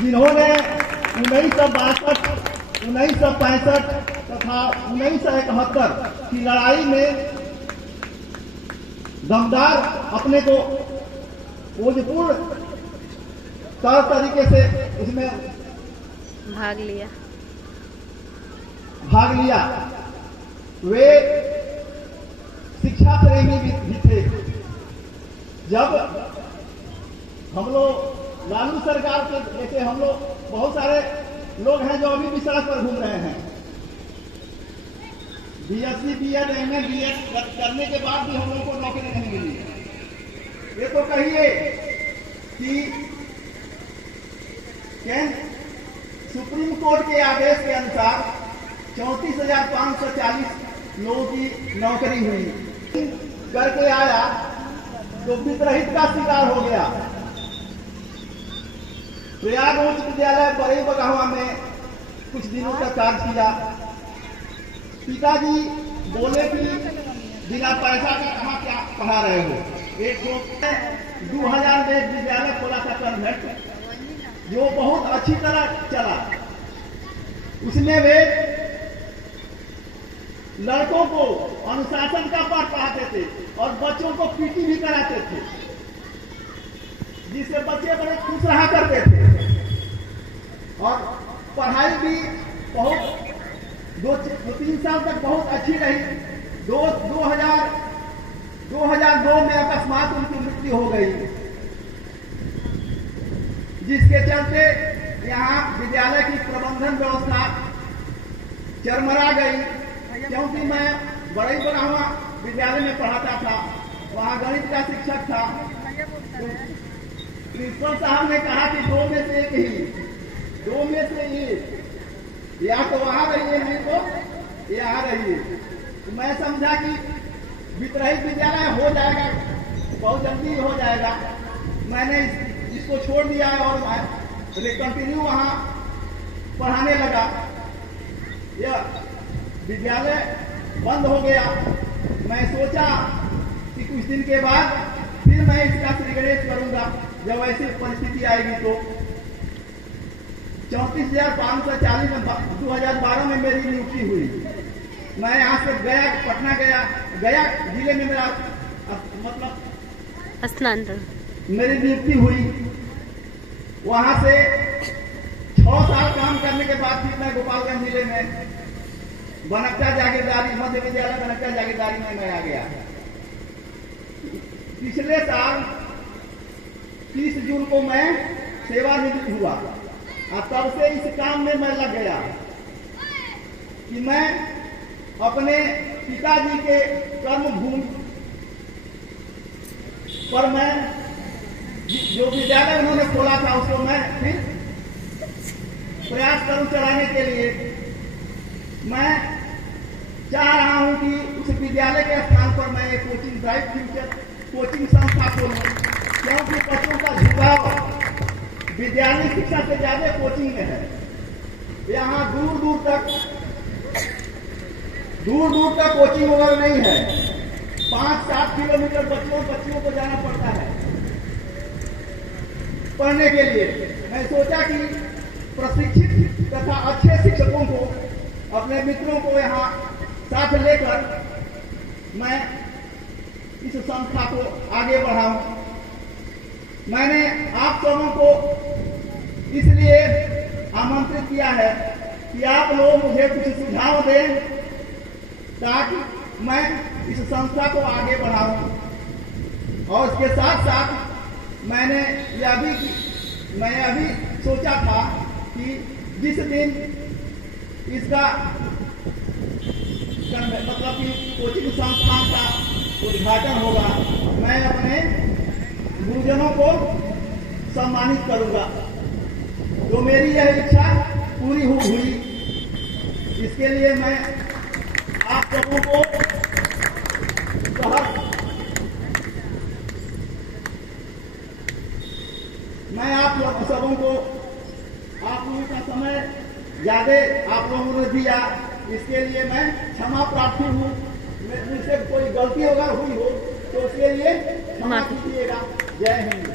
जिन्होंने 1962, 1965 तथा 1971 की लड़ाई में दमदार अपने को ओजपूर्ण तौर तरीके से इसमें भाग लिया। वे शिक्षा प्रेमी भी थे। जब हम लोग लालू सरकार के जैसे हम लोग बहुत सारे लोग हैं जो अभी भी सड़क पर घूम रहे हैं, बीएससी, बीएड, एमए, बीएड करने के बाद भी हम लोग को नौकरी नहीं मिली। ये तो कहिए कि सुप्रीम कोर्ट के आदेश के अनुसार 34,540 लोगों की नौकरी हुई, करके आया तो वित्रहित का शिकार हो गया। प्रयाग उच्च विद्यालय बड़े बगावा में कुछ दिनों तक कार्य किया। पिताजी बोले कि बिना पैसा के कहाँ क्या पढ़ा रहे हो। एक 2000 में एक विद्यालय खोला था कन्वेंट, जो बहुत अच्छी तरह चला। उसमें वे लड़कों को अनुशासन का पाठ पढ़ाते थे और बच्चों को पीटी भी कराते थे, जिससे बच्चे बड़े खुश रहा करते थे। और पढ़ाई भी बहुत 2-3 साल तक बहुत अच्छी रही। 2002 में अकस्मात उनकी मृत्यु हो गई, जिसके चलते यहाँ विद्यालय की प्रबंधन व्यवस्था चरमरा गई। क्योंकि मैं बड़े बगावा विद्यालय में पढ़ाता था, वहाँ गणित का शिक्षक था। तो प्रिंसिपल साहब ने कहा कि 2 में से एक, या तो वहाँ रहिए नहीं तो यहाँ रहिए। तो मैं समझा कि वित्रहित विद्यालय हो जाएगा, बहुत जल्दी हो जाएगा। मैंने इसको छोड़ दिया और कंटिन्यू वहाँ पढ़ाने लगा। यह विद्यालय बंद हो गया। मैं सोचा कि कुछ दिन के बाद फिर मैं इसका रिग्रेट करूंगा जब ऐसी परिस्थिति आएगी। तो 34,540 में 2012 में मेरी नियुक्ति हुई। मैं यहाँ से गया, पटना गया जिले में मेरा मतलब स्थानांतरण, मेरी नियुक्ति हुई। वहां से 6 साल काम करने के बाद फिर मैं गोपालगंज जिले में बनकटा जागीरदारी, मध्य विद्यालय बनकटा जागीरदारी में मैं आ गया। पिछले साल 30 जून को मैं सेवानिवृत्त हुआ और तब से इस काम में मैं लग गया कि मैं अपने पिताजी के कर्मभूमि पर मैं जो विद्यालय उन्होंने खोला था उसको मैं फिर प्रयास करूं चलाने के लिए। मैं चाह रहा हूं कि उस विद्यालय के स्थान पर मैं एक कोचिंग, ब्राइट फ्यूचर कोचिंग संस्था खोलूं, क्योंकि बच्चों का झुकाव विद्यालय शिक्षा से ज्यादा कोचिंग में है। यहाँ दूर दूर तक कोचिंग वगैरह नहीं है। 5-7 किलोमीटर बच्चियों को जाना पड़ता है पढ़ने के लिए। मैं सोचा कि प्रशिक्षित तथा अच्छे शिक्षकों को, अपने मित्रों को यहाँ साथ लेकर मैं इस संस्था को आगे बढ़ाऊं। मैंने आप सबों को इसलिए आमंत्रित किया है कि आप लोग मुझे कुछ सुझाव दें ताकि मैं इस संस्था को आगे बढ़ाऊं। और इसके साथ साथ मैंने यह भी सोचा था कि जिस दिन इसका मतलब कि कोचिंग संस्थान का उद्घाटन होगा, मैं अपने गुरुजनों को सम्मानित करूंगा। तो मेरी यह इच्छा पूरी हुई। इसके लिए मैं आप सबों को आप लोगों का समय ज्यादा आप लोगों ने दिया, इसके लिए मैं क्षमा प्रार्थी हूँ। मुझसे कोई गलती अगर हुई हो तो उसके लिए क्षमा कीजिएगा। जय हिंद।